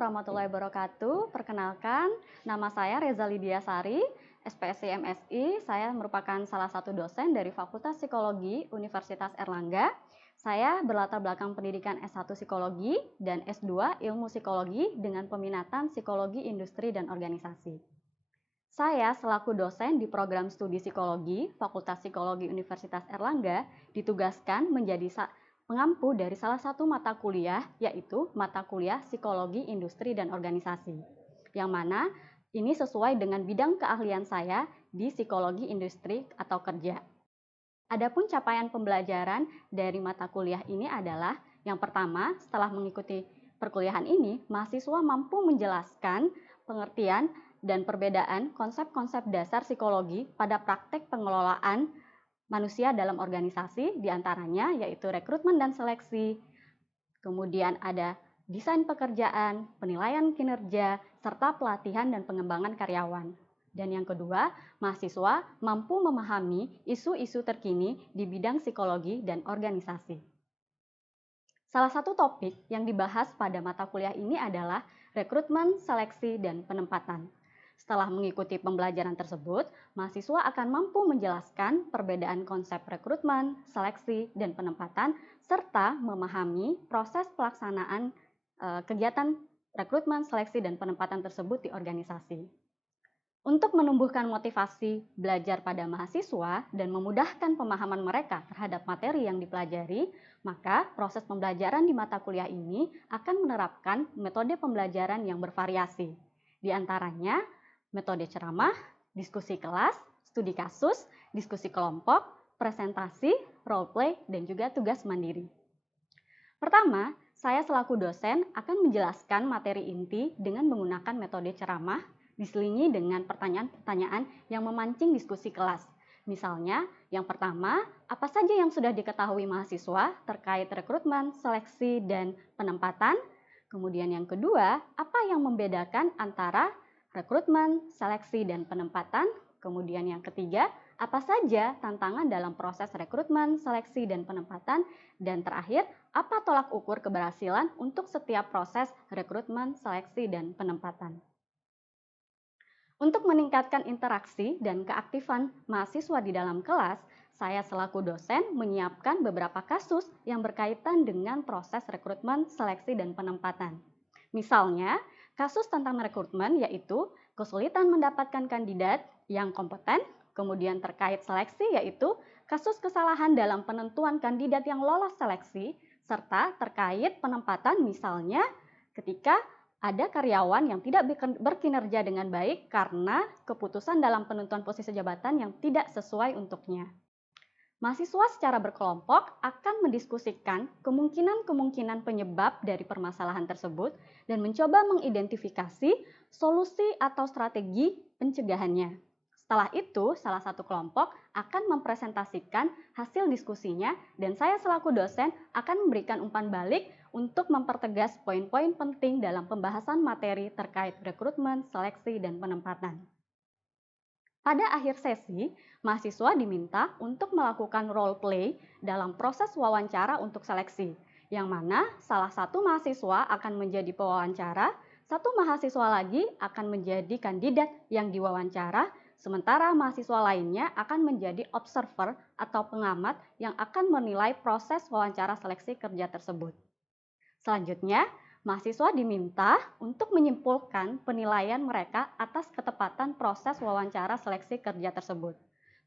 warahmatullahi wabarakatuh. Perkenalkan, nama saya Reza Lydia Sari, SPSI MSI. Saya merupakan salah satu dosen dari Fakultas Psikologi Universitas Erlangga. Saya berlatar belakang pendidikan S1 Psikologi dan S2 Ilmu Psikologi dengan peminatan Psikologi Industri dan Organisasi. Saya selaku dosen di program studi psikologi Fakultas Psikologi Universitas Erlangga ditugaskan menjadi pengampu dari salah satu mata kuliah, yaitu mata kuliah Psikologi Industri dan Organisasi, yang mana ini sesuai dengan bidang keahlian saya di psikologi industri atau kerja. Adapun capaian pembelajaran dari mata kuliah ini adalah, yang pertama, setelah mengikuti perkuliahan ini, mahasiswa mampu menjelaskan pengertian dan perbedaan konsep-konsep dasar psikologi pada praktek pengelolaan manusia dalam organisasi, diantaranya yaitu rekrutmen dan seleksi, kemudian ada desain pekerjaan, penilaian kinerja, serta pelatihan dan pengembangan karyawan. Dan yang kedua, mahasiswa mampu memahami isu-isu terkini di bidang psikologi dan organisasi. Salah satu topik yang dibahas pada mata kuliah ini adalah rekrutmen, seleksi, dan penempatan. Setelah mengikuti pembelajaran tersebut, mahasiswa akan mampu menjelaskan perbedaan konsep rekrutmen, seleksi, dan penempatan, serta memahami proses pelaksanaan kegiatan rekrutmen, seleksi, dan penempatan tersebut di organisasi. Untuk menumbuhkan motivasi belajar pada mahasiswa dan memudahkan pemahaman mereka terhadap materi yang dipelajari, maka proses pembelajaran di mata kuliah ini akan menerapkan metode pembelajaran yang bervariasi. Di antaranya, metode ceramah, diskusi kelas, studi kasus, diskusi kelompok, presentasi, role play, dan juga tugas mandiri. Pertama, saya selaku dosen akan menjelaskan materi inti dengan menggunakan metode ceramah, diselingi dengan pertanyaan-pertanyaan yang memancing diskusi kelas. Misalnya, yang pertama, apa saja yang sudah diketahui mahasiswa terkait rekrutmen, seleksi, dan penempatan? Kemudian yang kedua, apa yang membedakan antara rekrutmen, seleksi, dan penempatan? Kemudian yang ketiga, apa saja tantangan dalam proses rekrutmen, seleksi, dan penempatan? Dan terakhir, apa tolak ukur keberhasilan untuk setiap proses rekrutmen, seleksi, dan penempatan? Untuk meningkatkan interaksi dan keaktifan mahasiswa di dalam kelas, saya selaku dosen menyiapkan beberapa kasus yang berkaitan dengan proses rekrutmen, seleksi, dan penempatan. Misalnya, kasus tentang rekrutmen yaitu kesulitan mendapatkan kandidat yang kompeten, kemudian terkait seleksi yaitu kasus kesalahan dalam penentuan kandidat yang lolos seleksi, serta terkait penempatan misalnya ketika ada karyawan yang tidak berkinerja dengan baik karena keputusan dalam penentuan posisi jabatan yang tidak sesuai untuknya. Mahasiswa secara berkelompok akan mendiskusikan kemungkinan-kemungkinan penyebab dari permasalahan tersebut dan mencoba mengidentifikasi solusi atau strategi pencegahannya. Setelah itu, salah satu kelompok akan mempresentasikan hasil diskusinya dan saya selaku dosen akan memberikan umpan balik untuk mempertegas poin-poin penting dalam pembahasan materi terkait rekrutmen, seleksi, dan penempatan. Pada akhir sesi, mahasiswa diminta untuk melakukan role play dalam proses wawancara untuk seleksi, yang mana salah satu mahasiswa akan menjadi pewawancara, satu mahasiswa lagi akan menjadi kandidat yang diwawancara, sementara mahasiswa lainnya akan menjadi observer atau pengamat yang akan menilai proses wawancara seleksi kerja tersebut. Selanjutnya, mahasiswa diminta untuk menyimpulkan penilaian mereka atas ketepatan proses wawancara seleksi kerja tersebut.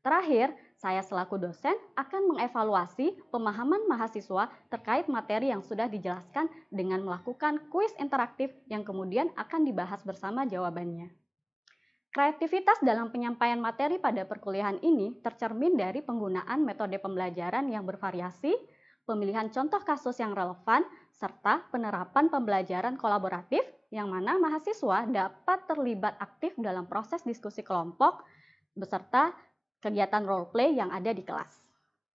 Terakhir, saya selaku dosen akan mengevaluasi pemahaman mahasiswa terkait materi yang sudah dijelaskan dengan melakukan kuis interaktif yang kemudian akan dibahas bersama jawabannya. Kreativitas dalam penyampaian materi pada perkuliahan ini tercermin dari penggunaan metode pembelajaran yang bervariasi, pemilihan contoh kasus yang relevan, serta penerapan pembelajaran kolaboratif yang mana mahasiswa dapat terlibat aktif dalam proses diskusi kelompok beserta kegiatan role play yang ada di kelas.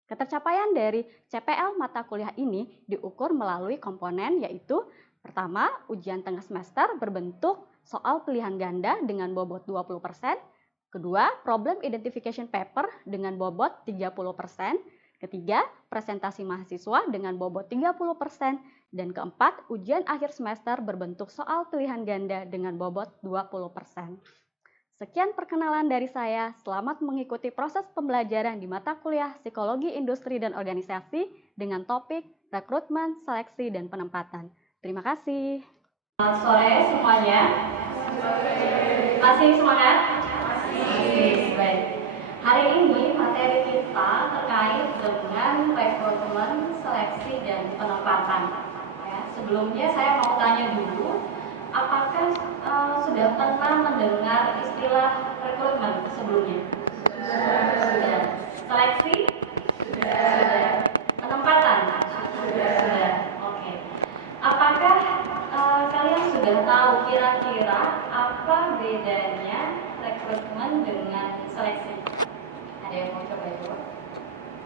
Ketercapaian dari CPL mata kuliah ini diukur melalui komponen yaitu pertama, ujian tengah semester berbentuk soal pilihan ganda dengan bobot 20%, kedua, problem identification paper dengan bobot 30%, ketiga, presentasi mahasiswa dengan bobot 30%, Dan keempat, ujian akhir semester berbentuk soal pilihan ganda dengan bobot 20%. Sekian perkenalan dari saya. Selamat mengikuti proses pembelajaran di mata kuliah Psikologi Industri dan Organisasi dengan topik rekrutmen, seleksi, dan penempatan. Terima kasih. Selamat sore semuanya. Masih semangat? Masih. Baik. Hari ini materi kita terkait dengan rekrutmen, seleksi, dan penempatan. Ya, sebelumnya saya mau tanya dulu, apakah sudah pernah mendengar istilah rekrutmen sebelumnya? Sudah. Seleksi? Sudah. Penempatan? Sudah. Oke. Apakah kalian sudah tahu kira-kira apa bedanya rekrutmen dengan seleksi? Ada yang mau coba jawab?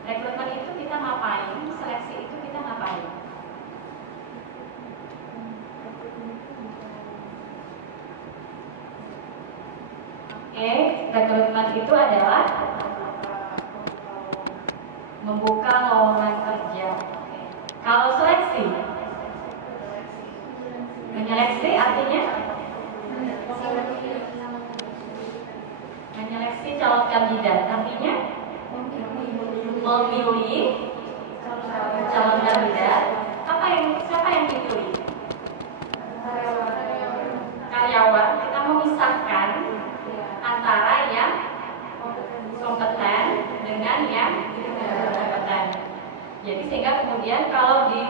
Rekrutmen itu kita ngapain? Seleksi itu kita ngapain? Oke, rekrutmen itu adalah membuka lowongan kerja. Kalau seleksi, menyeleksi artinya menyeleksi calon kandidat, artinya memilih calon kandidat. Siapa yang dipilih? Karyawan. Kita memisahkan antara yang kompeten dengan yang kompeten. Jadi sehingga kemudian kalau di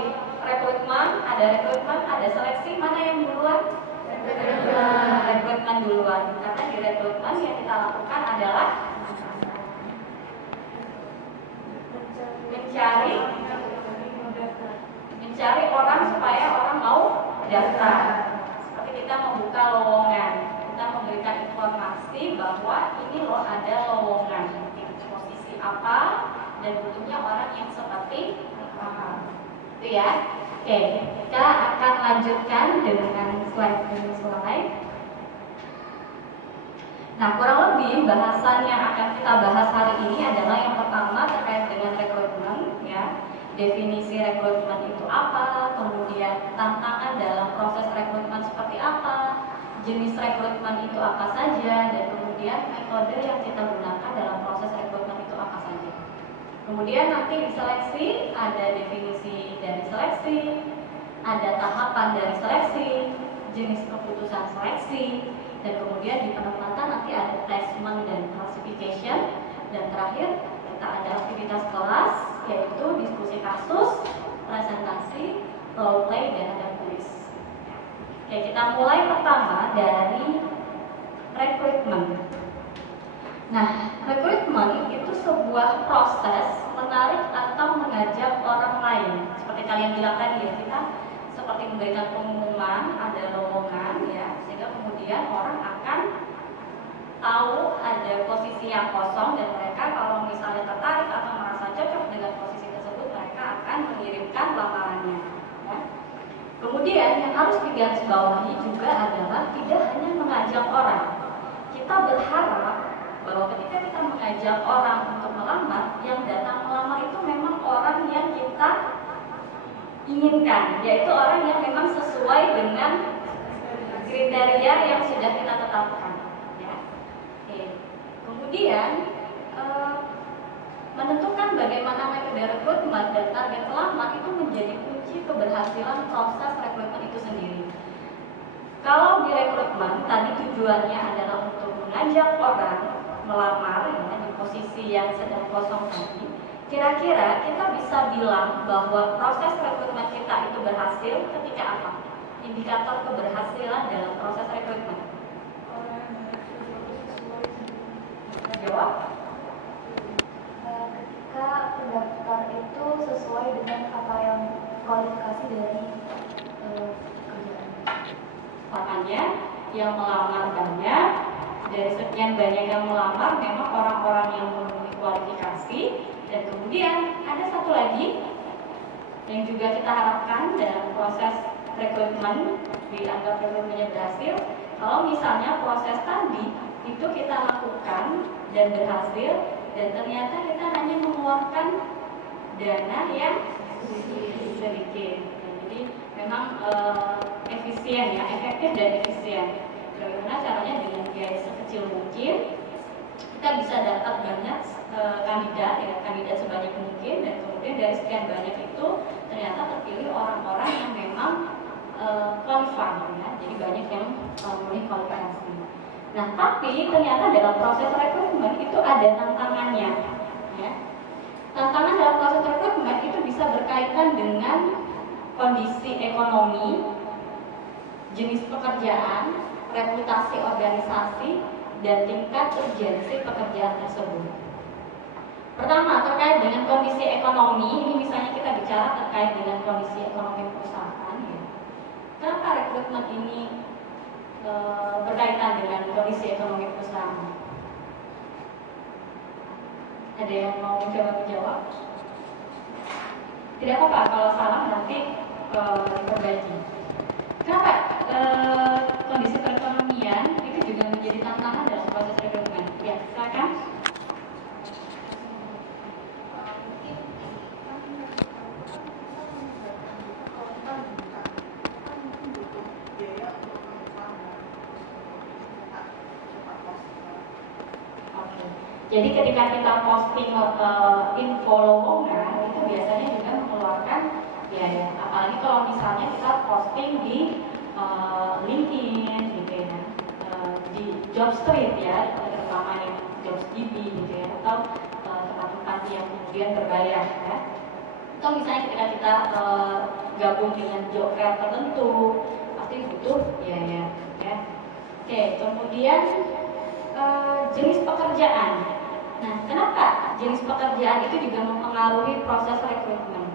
rekrutmen, ada seleksi, mana yang duluan? Rekrutmen duluan. Karena di rekrutmen yang kita lakukan adalah mencari orang supaya orang mau daftar. Seperti kita membuka lowongan, kita memberikan informasi bahwa ini loh ada lowongan di posisi apa dan butuhnya orang yang seperti apa. Itu ya. Oke, kita akan lanjutkan dengan slide. Nah, kurang lebih bahasan yang akan kita bahas hari ini adalah yang pertama terkait dengan rekrutmen, ya. Definisi rekrutmen itu apa, kemudian tantangan dalam proses rekrutmen seperti apa, jenis rekrutmen itu apa saja, dan kemudian metode yang kita gunakan dalam proses rekrutmen itu apa saja. Kemudian nanti di seleksi ada definisi dari seleksi, ada tahapan dari seleksi, jenis keputusan seleksi, dan kemudian di penempatan nanti ada placement dan classification, dan terakhir kita ada aktivitas kelas yaitu diskusi kasus, presentasi, role play, dan ada kuis. Oke, kita mulai pertama dari rekrutmen. Nah, rekrutmen itu sebuah proses menarik atau mengajak orang lain. Seperti kalian bilang tadi ya, kita seperti memberikan pengumuman, ada lowongan ya, sehingga kemudian orang akan tahu ada posisi yang kosong dan mereka kalau misalnya tertarik atau merasa cocok dengan posisi tersebut, mereka akan mengirimkan lamarannya. Ya. Kemudian yang harus digarisbawahi juga adalah tidak hanya mengajak orang. Kita berharap bahwa ketika kita mengajak orang untuk melamar, yang datang melamar itu memang orang yang kita inginkan, yaitu orang yang memang sesuai dengan kriteria yang sudah kita tetapkan. Ya. Oke. Kemudian menentukan bagaimana metode rekrutmen dan target pelamar itu menjadi kunci keberhasilan proses rekrutmen itu sendiri. Kalau di rekrutmen tadi tujuannya adalah untuk mengajak orang melamar ya, di posisi yang sedang kosong tadi. Kira-kira kita bisa bilang bahwa proses rekrutmen kita itu berhasil ketika apa? Indikator keberhasilan dalam proses rekrutmen. Jawab. Ketika pendaftar itu sesuai dengan apa yang kualifikasi dari pekerjaan. Makanya yang melamar banyak, dari sekian banyak yang melamar memang orang-orang yang memenuhi kualifikasi. Dan kemudian ada satu lagi yang juga kita harapkan dalam proses rekrutmen, dianggap rekrutmennya berhasil. Kalau misalnya proses tadi itu kita lakukan dan berhasil, dan ternyata kita hanya mengeluarkan dana yang sedikit. Jadi memang efisien ya, efektif dan efisien. Bagaimana caranya dengan biaya sekecil mungkin kita bisa dapat banyak kandidat ya, kandidat sebanyak mungkin, dan kemudian dari sekian banyak itu ternyata terpilih orang-orang yang memang qualified ya, jadi banyak yang memenuhi kualifikasi. Nah, tapi ternyata dalam proses rekrutmen itu ada tantangannya ya. Tantangan dalam proses rekrutmen itu bisa berkaitan dengan kondisi ekonomi, jenis pekerjaan, reputasi organisasi, dan tingkat urgensi pekerjaan tersebut. Pertama, terkait dengan kondisi ekonomi, ini misalnya kita bicara terkait dengan kondisi ekonomi perusahaan ya. Kenapa rekrutmen ini berkaitan dengan kondisi ekonomi perusahaan? Ada yang mau mencoba menjawab? Tidak apa-apa, kalau salah nanti diperbaiki. Kenapa kondisi perekonomian itu juga menjadi tantangan dalam proses rekrutmen? Ya, silakan. Jadi ketika kita posting info lowongan itu biasanya juga mengeluarkan biaya. Apalagi kalau misalnya kita posting di LinkedIn gitu ya, di Jobstreet ya, terutama yang JobsDB gitu ya, atau tempat-tempat yang kemudian berbayar ya. Atau misalnya ketika kita gabung dengan job fair tertentu, pasti butuh biaya ya. Oke, kemudian jenis pekerjaan. Nah, kenapa jenis pekerjaan itu juga mempengaruhi proses rekrutmen?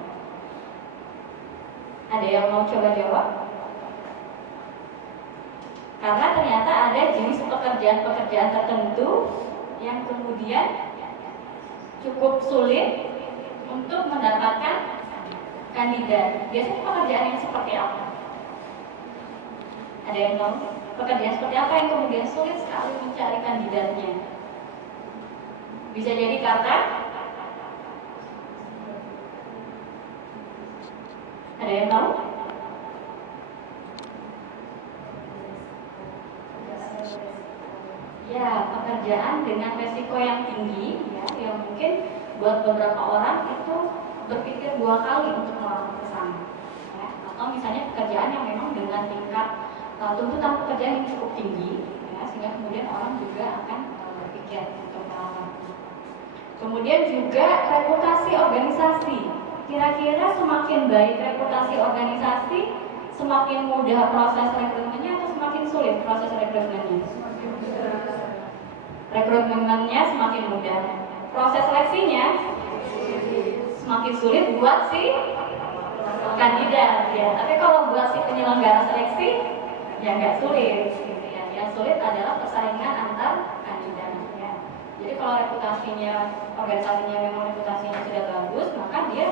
Ada yang mau coba jawab? Karena ternyata ada jenis pekerjaan-pekerjaan tertentu yang kemudian cukup sulit untuk mendapatkan kandidat. Biasanya pekerjaan yang seperti apa? Ada yang tahu? Pekerjaan seperti apa yang kemudian sulit sekali mencari kandidatnya? Bisa jadi karena ada yang tahu? Ya, pekerjaan dengan resiko yang tinggi ya, yang mungkin buat beberapa orang itu berpikir 2 kali untuk melamar ke sana ya. Atau misalnya pekerjaan yang memang dengan tingkat tuntutan pekerjaan yang cukup tinggi ya, sehingga kemudian orang juga akan berpikir untuk melamar. Kemudian juga reputasi organisasi. Kira-kira semakin baik reputasi organisasi, semakin mudah proses rekrutmennya atau semakin sulit proses rekrutmennya? Rekrutmennya semakin mudah. Proses seleksinya semakin sulit buat si kandidat ya. Tapi kalau buat si penyelenggara seleksi ya nggak sulit gitu ya. Yang sulit adalah persaingan antar kandidat ya. Jadi kalau reputasinya, organisasinya memang reputasinya sudah bagus, maka dia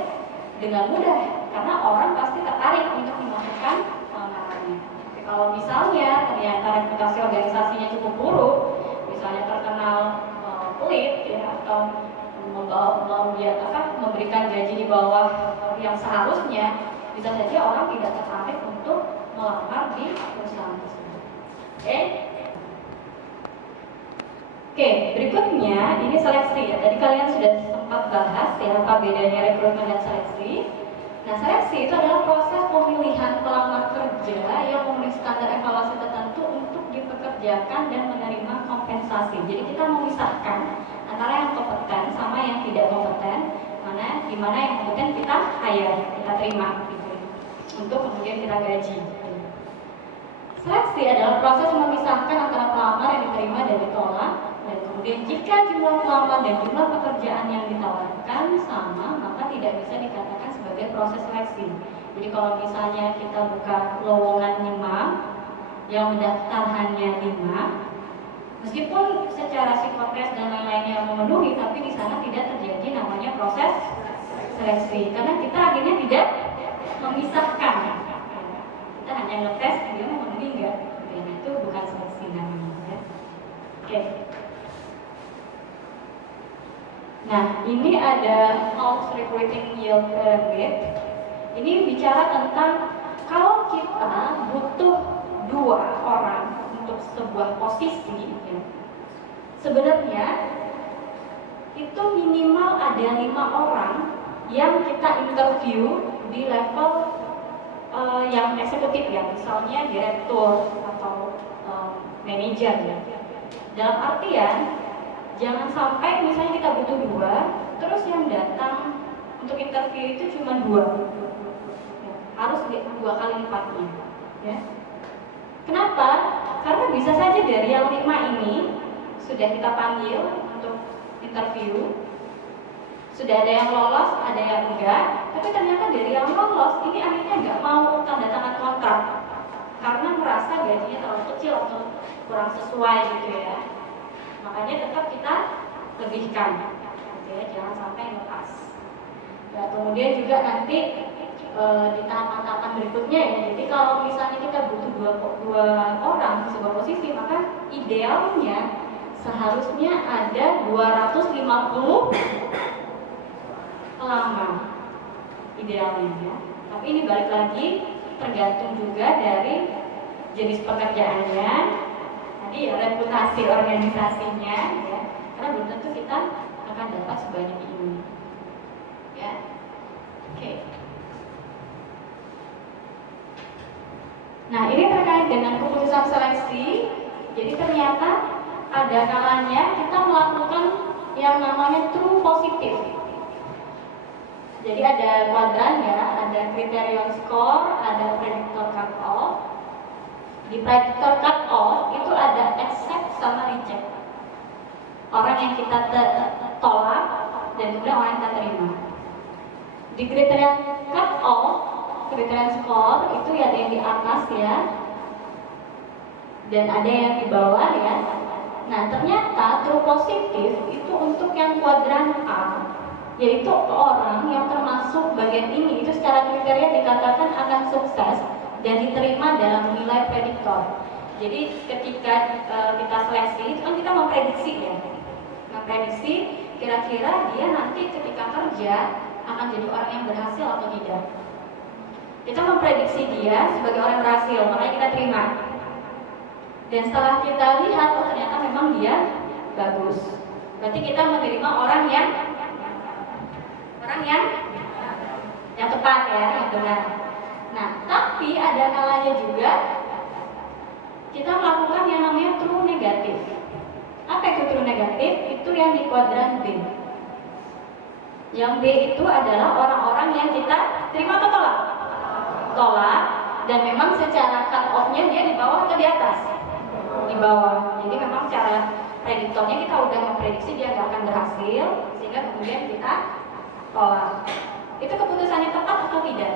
dengan mudah, karena orang pasti tertarik untuk memasukkan lamarannya. Tapi kalau misalnya ternyata reputasi organisasinya cukup buruk, misalnya terkenal pelit ya, atau memberikan gaji di bawah yang seharusnya, bisa saja orang tidak tertarik untuk melamar di perusahaan tersebut. Oke, berikutnya ini seleksi ya. Tadi kalian sudah sempat bahas ya apa bedanya rekrutmen dan seleksi. Nah, seleksi itu adalah proses pemilihan pelamar kerja yang memenuhi standar evaluasi tertentu untuk dipekerjakan dan menerima kompensasi. Jadi kita memisahkan antara yang kompeten sama yang tidak kompeten, di mana yang kompeten kita hire, kita terima gitu, untuk kemudian kita gaji. Seleksi adalah proses memisahkan antara pelamar yang diterima dan ditolak. Dan kemudian jika jumlah pelamar dan jumlah pekerjaan yang ditawarkan sama, maka tidak bisa dikatakan sebagai proses seleksi. Jadi kalau misalnya kita buka lowongan 5, yang mendaftar hanya 5, meskipun secara psikotes dan lain-lainnya memenuhi, tapi di sana tidak terjadi namanya proses seleksi. Karena kita akhirnya tidak memisahkan. Kita hanya ngetes dia memenuhi enggak. Dan itu bukan seleksi namanya ya. Oke. Nah, ini ada House Recruiting Yield Pyramid. Ini bicara tentang kalau kita butuh 2 orang untuk sebuah posisi, ya, sebenarnya itu minimal ada 5 orang yang kita interview di level yang eksekutif, ya, misalnya direktur atau manajer, ya. Dalam artian jangan sampai misalnya kita butuh 2, terus yang datang untuk interview itu cuma 2, ya, harus 2 kali lipatnya, ya. Kenapa? Karena bisa saja dari yang 5 ini sudah kita panggil untuk interview, sudah ada yang lolos, ada yang enggak, tapi ternyata dari yang lolos ini akhirnya nggak mau tanda tangan kontrak karena merasa gajinya terlalu kecil atau kurang sesuai gitu, ya. Makanya tetap kita lebihkan, ya, jangan sampai lepas. Ya, kemudian juga nanti di tahapan-tahapan berikutnya, ya. Jadi kalau misalnya kita butuh 2 orang di sebuah posisi, maka idealnya seharusnya ada 250 pelamar idealnya, ya. Tapi ini balik lagi tergantung juga dari jenis pekerjaannya, tadi ya, reputasi organisasinya, ya. Karena belum tentu kita akan dapat sebanyak ini, ya. Oke. Nah, ini terkait dengan keputusan seleksi. Jadi ternyata ada kalanya kita melakukan yang namanya true positif. Jadi ada kuadran, ya, ada criterion score, ada predictor cut off. Di predictor cut off itu ada accept sama reject. Orang yang kita tolak dan kemudian orang yang kita terima. Di criterion cut off, criterion score itu ya ada yang di atas, ya, dan ada yang di bawah, ya. Nah, ternyata true positif itu untuk yang kuadran A, yaitu orang yang termasuk bagian ini itu secara kriteria dikatakan akan sukses dan diterima dalam nilai prediktor. Jadi ketika kita seleksi itu kan kita memprediksi, ya, memprediksi kira-kira dia nanti ketika kerja akan jadi orang yang berhasil atau tidak. Kita memprediksi dia sebagai orang yang berhasil, makanya kita terima. Dan setelah kita lihat, oh ternyata memang dia bagus, berarti kita menerima orang yang tepat, ya, yang benar. Nah, tapi ada kalanya juga kita melakukan yang namanya true negatif. Apa itu true negatif? Itu yang di kuadran B. Yang B itu adalah orang-orang yang kita terima atau tolak? Tolak, dan memang secara cut off-nya dia di bawah atau di atas? Di bawah. Jadi memang secara prediktornya kita udah memprediksi dia nggak akan berhasil, sehingga kemudian kita tolak. Itu keputusannya tepat atau tidak?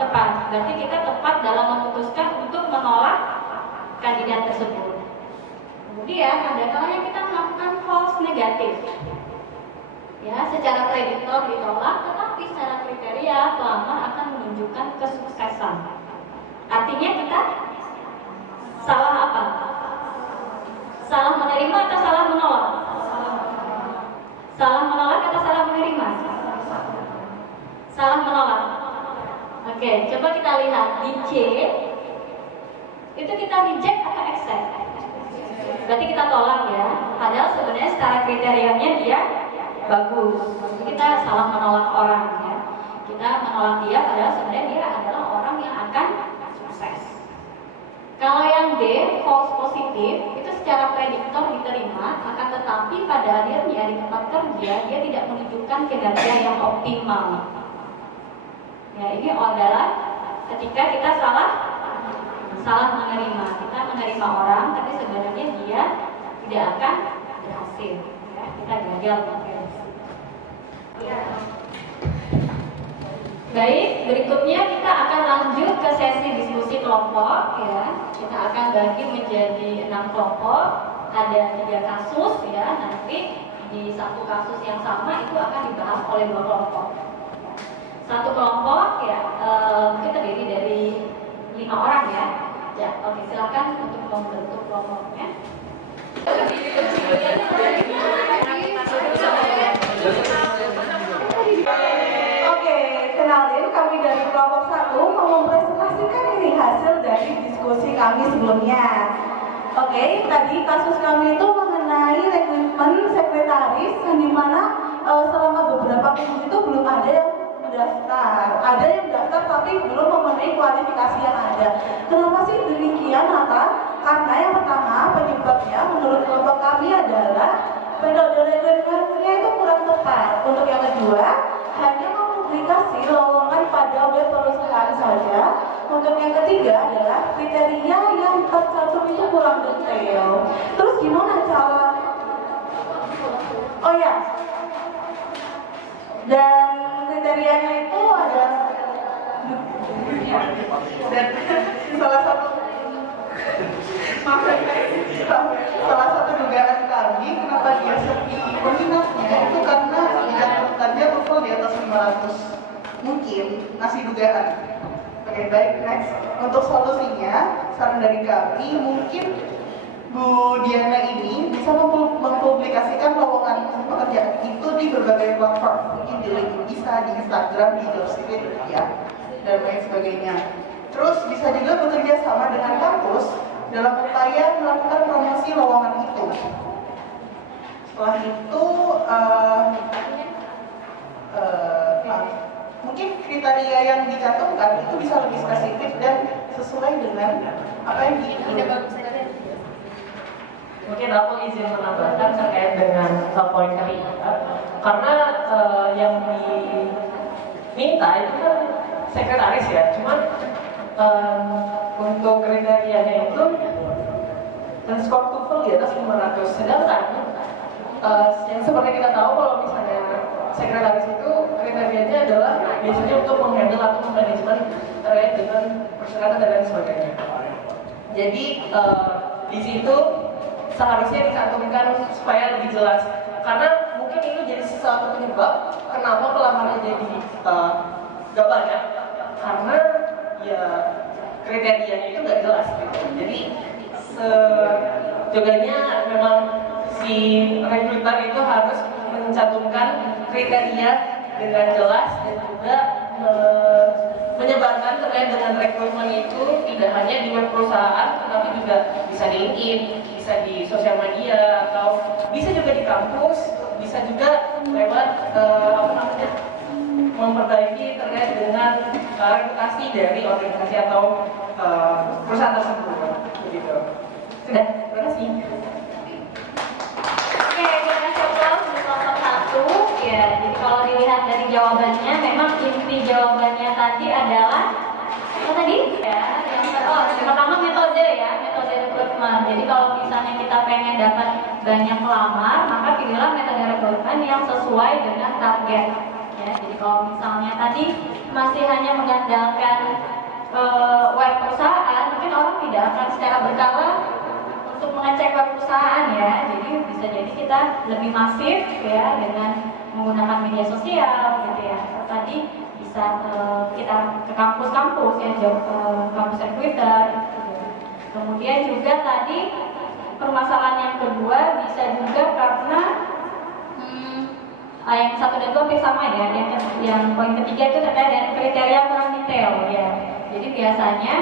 Tepat. Berarti kita tepat dalam memutuskan untuk menolak kandidat tersebut. Kemudian ada kalanya kita melakukan false negatif. Ya, secara prediktor ditolak, tetapi secara kriteria pelamar akan menunjukkan kesuksesan. Artinya kita salah apa? Salah menerima atau salah menolak? Salah menolak atau salah menerima? Salah menolak. Oke, coba kita lihat di C. Itu kita reject atau accept? Berarti kita tolak, ya. Padahal sebenarnya secara kriterianya dia bagus. Kita salah menolak orang, ya. Kita menolak dia padahal sebenarnya dia adalah orang yang akan sukses. Kalau yang D, false positif, itu secara prediktor diterima, akan tetapi pada akhirnya di tempat kerja dia tidak menunjukkan kinerja yang optimal. Ya, ini adalah ketika kita salah menerima. Kita menerima orang, tapi sebenarnya dia tidak akan berhasil. Ya, kita gagal. Baik, berikutnya kita akan lanjut ke sesi diskusi kelompok, ya. Kita akan bagi menjadi 6 kelompok, ada 3 kasus, ya. Nanti di satu kasus yang sama itu akan dibahas oleh 2 kelompok. Satu kelompok, ya, mungkin terdiri dari 5 orang, ya. Ya, oke, silakan untuk membentuk kelompoknya. Oke, kenalin kami dari kelompok 1 mau mempresentasikan ini hasil dari diskusi kami sebelumnya. Oke, tadi kasus kami itu mengenai rekrutmen sekretaris yang dimana selama beberapa minggu itu belum ada yang mendaftar. Ada yang daftar tapi belum memenuhi kualifikasi yang ada. Kenapa sih demikian, Nata? Karena yang pertama penyebabnya menurut kelompok kami adalah metode rekrutmennya itu kurang tepat. Untuk yang kedua, hanya mempublikasi lowongan pada web perusahaan saja. Untuk yang ketiga adalah kriteria yang tercantum itu kurang detail. Terus gimana cara? Oh ya, dan kriterianya itu ada dan salah satu salah satu dugaan kami kenapa dia sepi peminatnya itu karena catatannya TOEFL di atas 500, mungkin masih dugaan. Oke, baik, next. Untuk solusinya, saran dari kami mungkin Bu Diana ini bisa mempublikasikan lowongan pekerjaan itu di berbagai platform, mungkin di LinkedIn bisa, di Instagram, di Jobstreet, ya, dan lain sebagainya. Terus bisa juga bekerja sama dengan kampus dalam upaya melakukan promosi lowongan itu. Setelah itu, mungkin kriteria yang dicantumkan itu bisa lebih spesifik dan sesuai dengan apa yang diinginkan. Mungkin aku izin menambahkan terkait dengan poin kami, karena yang diminta itu kan sekretaris ya, cuman untuk kriterianya itu skor TOEFL di atas 500, sedangkan yang seperti kita tahu kalau misalnya sekretaris itu kriterianya adalah biasanya untuk menghandle atau manajemen terkait dengan persyaratan dan lain sebagainya. Jadi di situ seharusnya dicantumkan supaya lebih jelas, karena mungkin itu jadi sesuatu penyebab kenapa pelamarnya jadi gak banyak, karena ya kriterianya itu gak jelas gitu. Jadi sejoganya memang si rekruter itu harus mencantumkan kriteria dengan jelas dan juga menyebarkan terkait dengan rekrutmen itu tidak hanya di web perusahaan, tetapi juga bisa di LinkedIn, bisa di sosial media, atau bisa juga di kampus, bisa juga lewat memperbaiki terkait dengan reputasi dari organisasi atau perusahaan tersebut. Begitu. Sudah, terima kasih. Oke, kita kasih aplaus untuk kelompok 1. Ya, jadi kalau dilihat dari jawabannya, memang inti jawabannya tadi adalah apa tadi? Ya, yang pertama metode ya, metode rekrutmen. Jadi kalau misalnya kita pengen dapat banyak pelamar, maka pilihlah metode rekrutmen yang sesuai dengan target. Ya, jadi kalau misalnya tadi masih hanya mengandalkan web perusahaan, mungkin orang tidak akan secara berkala untuk mengecek web perusahaan ya. Jadi bisa jadi kita lebih masif ya dengan menggunakan media sosial gitu ya. Tadi bisa kita ke kampus-kampus ya, kampus recruiter gitu. Kemudian juga tadi permasalahan yang kedua bisa juga karena yang 1 dan 2 hampir sama ya. Yang poin ketiga itu terkait dengan kriteria kurang detail ya. Jadi biasanya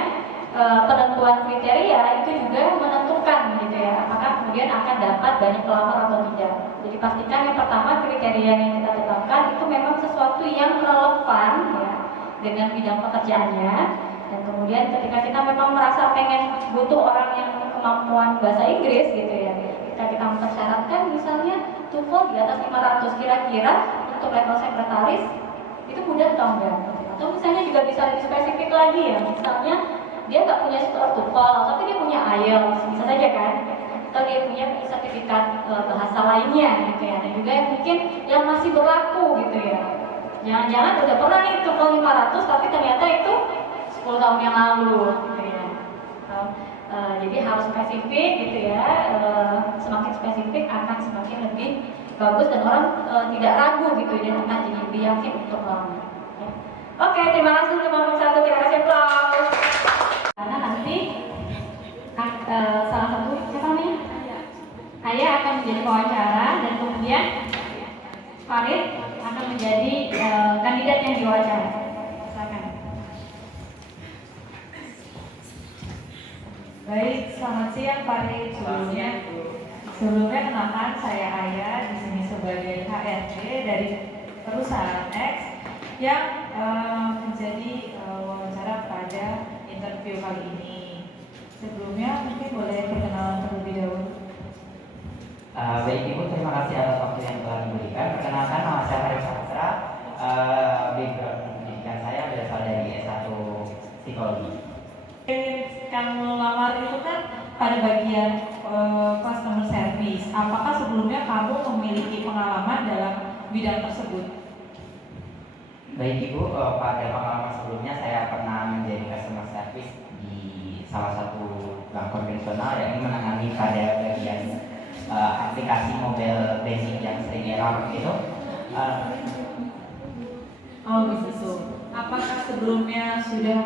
penentuan kriteria itu juga menentukan gitu ya, apakah kemudian akan dapat banyak pelamar atau tidak. Jadi pastikan yang pertama kriteria yang kita tetapkan itu memang sesuatu yang relevan ya dengan bidang pekerjaannya. Dan kemudian ketika kita memang merasa pengen butuh orang yang kemampuan bahasa Inggris gitu ya, kita mempersyaratkan misalnya TOEFL di atas 500, kira-kira untuk level sekretaris itu mudah atau enggak? Atau misalnya juga bisa lebih spesifik lagi ya, misalnya dia nggak punya skor TOEFL, tapi dia punya IELTS, bisa saja kan? Atau dia punya sertifikat bahasa lainnya gitu ya. Dan juga yang mungkin yang masih berlaku gitu ya. Jangan-jangan udah pernah nih TOEFL 500, tapi ternyata itu 10 tahun yang lalu gitu ya. Jadi harus spesifik gitu ya. Semakin spesifik akan semakin lebih bagus dan orang tidak ragu gitu ya, akan jadi lebih yakin untuk melamar. Ya. Oke, terima kasih untuk kelompok 1, terima kasih aplaus. Karena nanti salah satu siapa nih? Ayah akan menjadi wawancara dan kemudian Farid akan menjadi kandidat yang diwawancara. Silakan. Baik, selamat siang Pak Ri. Sebelumnya kenalkan saya Aya di sini sebagai HRD dari perusahaan X yang menjadi wawancara pada interview kali ini. Sebelumnya mungkin boleh perkenalan terlebih dahulu. Baik Ibu, terima kasih atas waktu yang telah diberikan. Perkenalkan, nama saya Haris Sastra. Background pendidikan saya berasal dari S1 Psikologi. Kamu lamar itu kan pada bagian customer service. Apakah sebelumnya kamu memiliki pengalaman dalam bidang tersebut? Baik Ibu, pada pengalaman sebelumnya saya pernah menjadi customer service di salah satu bank konvensional yang menangani pada bagian aplikasi mobile banking yang sering error gitu. Oh begitu. Apakah sebelumnya sudah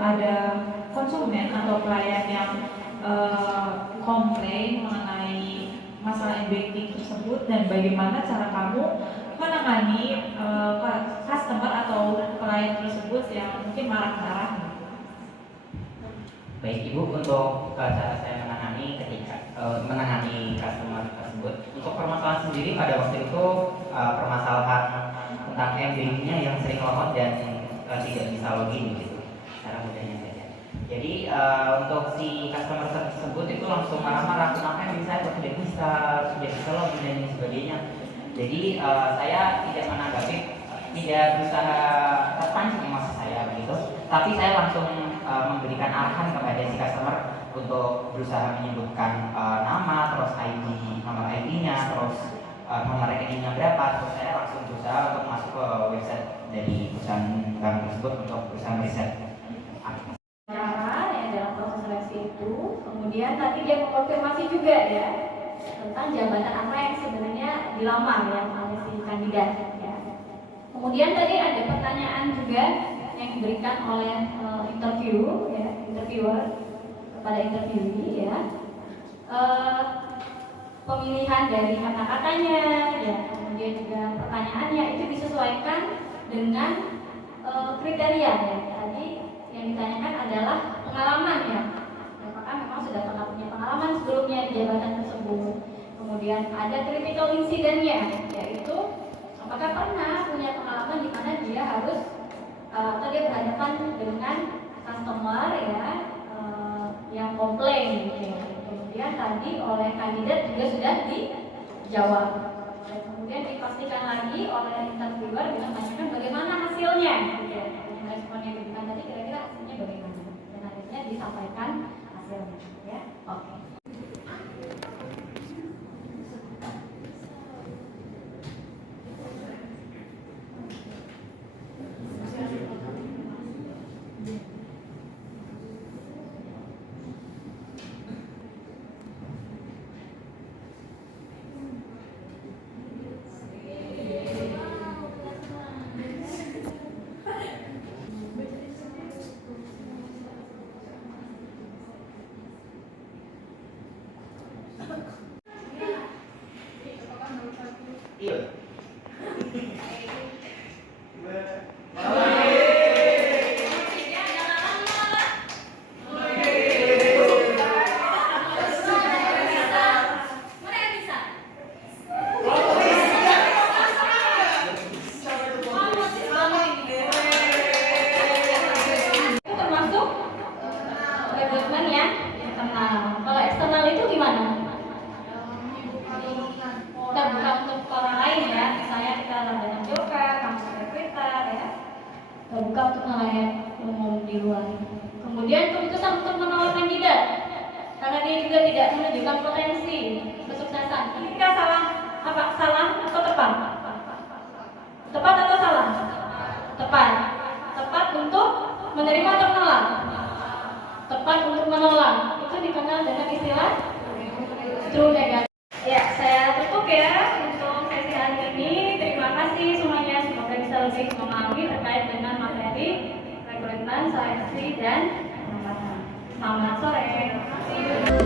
ada konsumen atau klien yang komplain mengenai masalah banking tersebut dan bagaimana cara kamu menangani customer atau klien tersebut yang mungkin marah-marah? Baik Ibu, untuk cara saya menangani customer tersebut, untuk permasalahan sendiri pada waktu itu permasalahan tentang bankingnya yang sering lemot dan tidak bisa login gitu, cara mudahnya saja. Jadi untuk si customer tersebut itu langsung marah-marah, kenapa yang saya kok tidak bisa login dan lain sebagainya. Jadi saya tidak menanggapi, tidak berusaha terpancing emosi saya begitu, tapi saya langsung memberikan arahan kepada si customer untuk berusaha menyebutkan nama, terus nomor ID-nya, terus nomor rekeningnya berapa, terus saya langsung berusaha untuk masuk ke website dari perusahaan bank tersebut untuk berusaha riset. Cara ya dalam proses seleksi itu, kemudian tadi dia mengkonfirmasi juga ya tentang jabatan apa yang sebenarnya dilamar ya oleh si kandidat ya. Kemudian tadi ada pertanyaan juga yang diberikan oleh interviewer kepada interviewee ya. Pemilihan dari kata-katanya ya, kemudian juga pertanyaannya itu disesuaikan dengan kriteria ya. Tadi yang ditanyakan adalah pengalaman ya, apakah memang sudah pernah punya pengalaman sebelumnya di jabatan tersebut. Kemudian ada critical incident-nya, yaitu apakah pernah punya pengalaman di mana dia harus atau dia berhadapan dengan customer ya yang komplain gitu ya. Kemudian tadi oleh kandidat juga sudah dijawab. Dan kemudian dipastikan lagi oleh interviewer dengan menanyakan bagaimana hasilnya gitu ya. Respon yang diberikan tadi kira-kira hasilnya bagaimana. Dan akhirnya disampaikan hasilnya ya. Oke. Terbuka untuk nelayan umum di luar. Kemudian keputusan untuk menolak kandidat karena dia juga tidak menunjukkan potensi kesuksesan. Ini kita salah apa? Salah atau tepat? Tepat atau salah? Tepat. Tepat untuk menerima atau menolak? Tepat untuk menolak. Itu dikenal dengan istilah true negative. Ya, saya tutup ya untuk sesi hari ini. Terima kasih semuanya. Semoga bisa lebih memahami terkait dengan materi rekrutmen, seleksi, dan penempatan. Selamat sore.